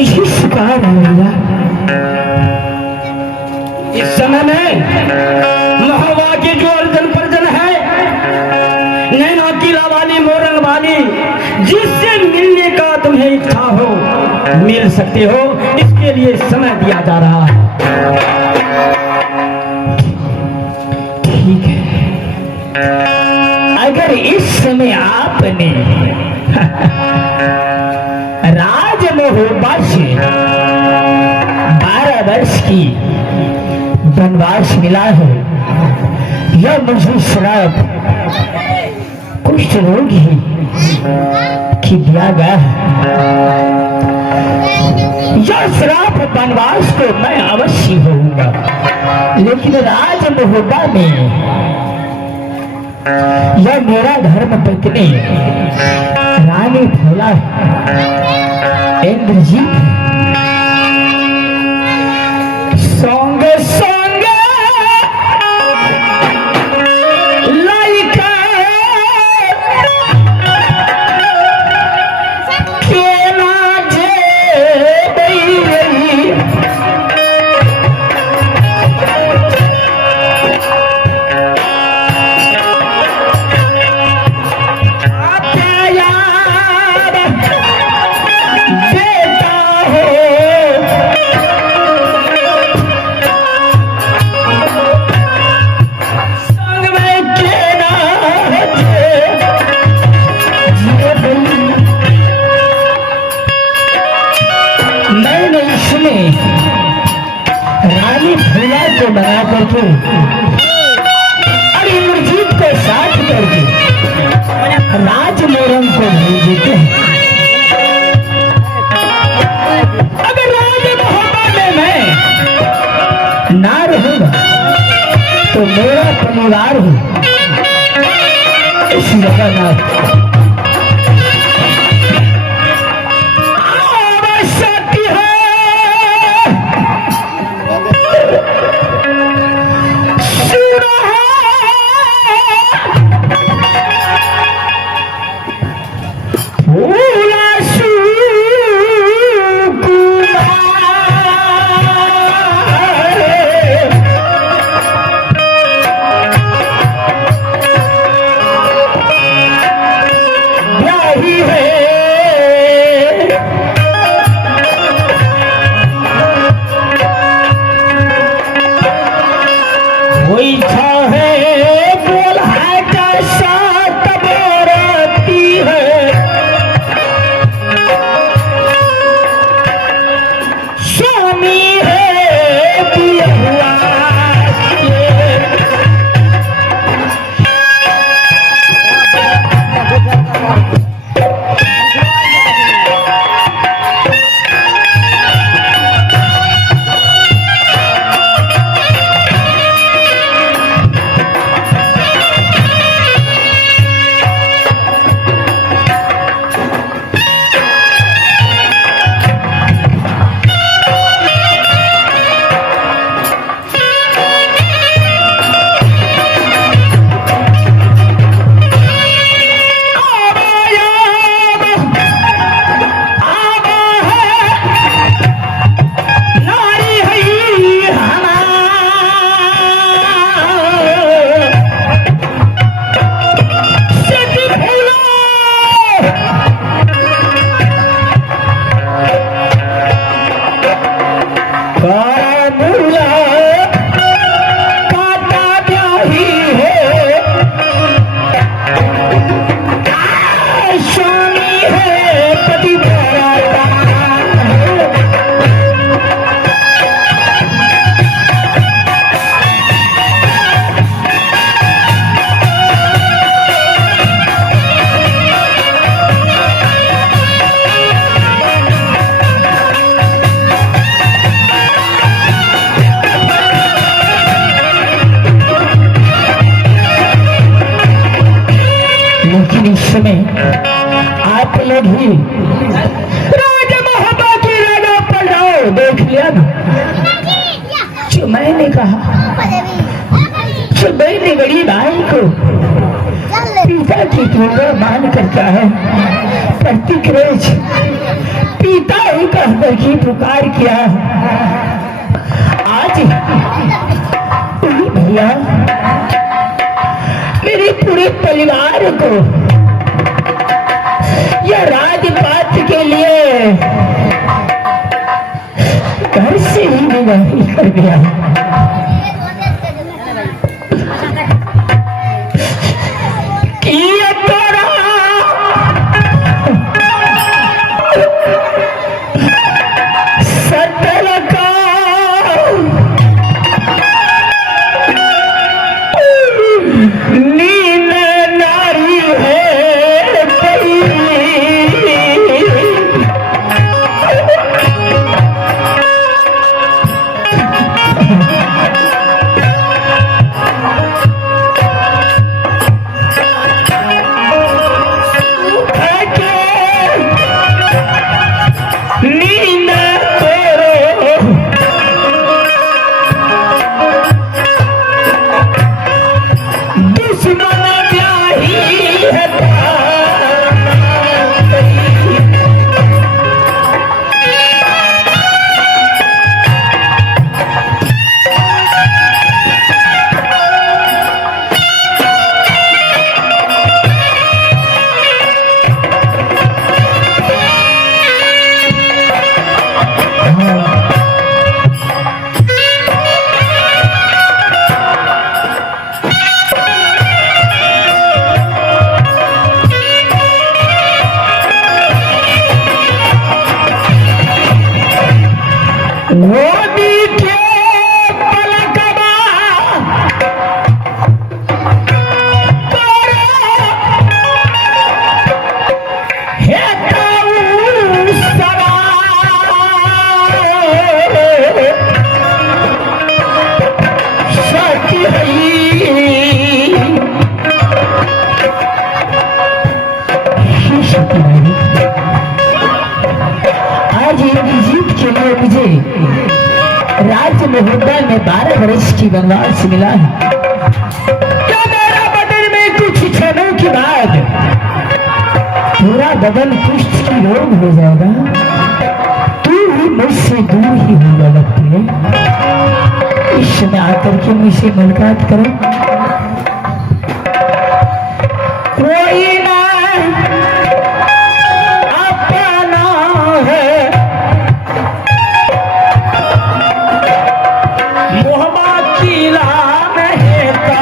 इसी शिकार है। इस समय में महोबा की जो अर्जन पर्जन है, नैना की वाली मोरंग वाली, जिससे मिलने का तुम्हें इच्छा हो मिल सकते हो, इसके लिए समय दिया जा रहा है। ठीक है, अगर इस समय आपने राज महोबा से 12 वर्ष की वनवास मिला है, यह मुझे श्राप कुष्ठ रोग ही कि दिया गया है। यह श्राप वनवास को मैं अवश्य होऊंगा, लेकिन राज महोबा में यह मेरा धर्म पत्नी रानी फैला इंद्रजीत सॉन्ग सॉन्ग लाइका केना जे बैरी रानी फूला को बना करके और इंद्रजीत को साथ करके राज मोरंग को भेज देते हैं। अगर राज महोबा में मैं ना रहूंगा तो मेरा परिवार हो इस जगह ना समय आप लोग ही राज महोबा की राजा पर जाओ, देख लिया ना जो मैंने कहा। जो मैंने बड़ी भाई को पिता की तुलना मान करता है, प्रतिक्रिया पिता ही का की पुकार किया। आज भैया मेरे पूरे परिवार को यह राजपाट के लिए घर से ही विदाई कर दिया। ये तोरा सटल का नील नारी है तेरी। आज ये जीत के लिए मुझे राज्य महोदय में 12 वर्ष की वनवास मिला है। क्या मेरा बदन में कुछ क्षणों के बाद पूरा बदन कुष्ठ की रोग हो जाएगा? तू ही मुझसे दूर ही होने लगती है। इस समय आकर के मुझसे मुलाकात करो। कोई ना अपना है मोहब्बत की लान है का।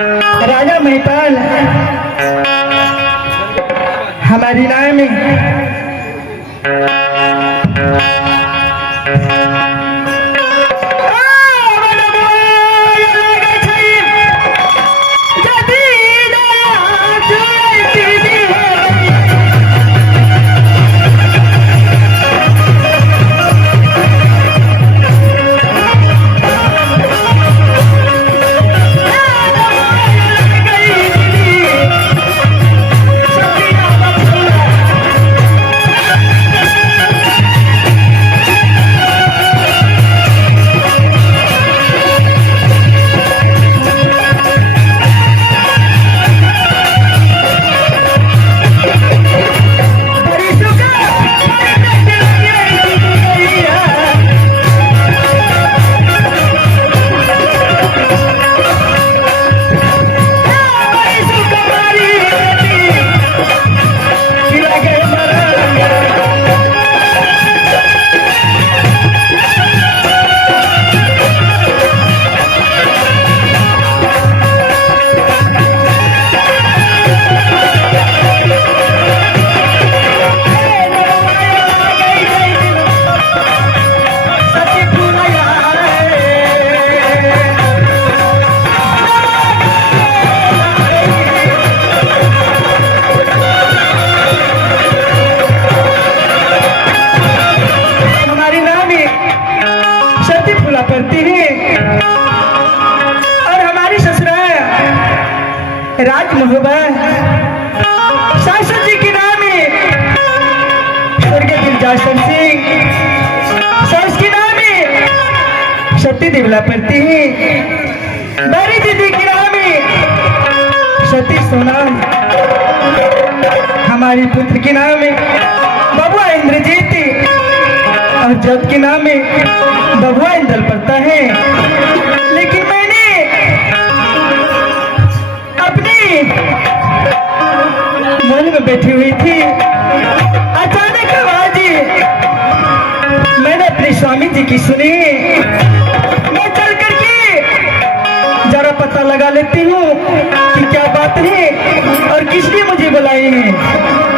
राजा महिपाल हमारी राय में राज मोहब्बत शासन जी के नाम में स्वर्गीय गिरजासन सिंह सास के नाम में सती देवला पड़ती है। मेरी दीदी के नाम में सती सोना, हमारी पुत्र के नाम में बबुआ इंद्रजीत और जब के नाम में बबुआ इंदल पड़ता है। लेकिन मैंने मन में बैठी हुई थी, अचानक आवाज मैंने अपने स्वामी जी की सुनी। मैं चल करके जरा पता लगा लेती हूँ कि क्या बात है और किसने मुझे बुलाई है।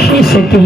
हे सखी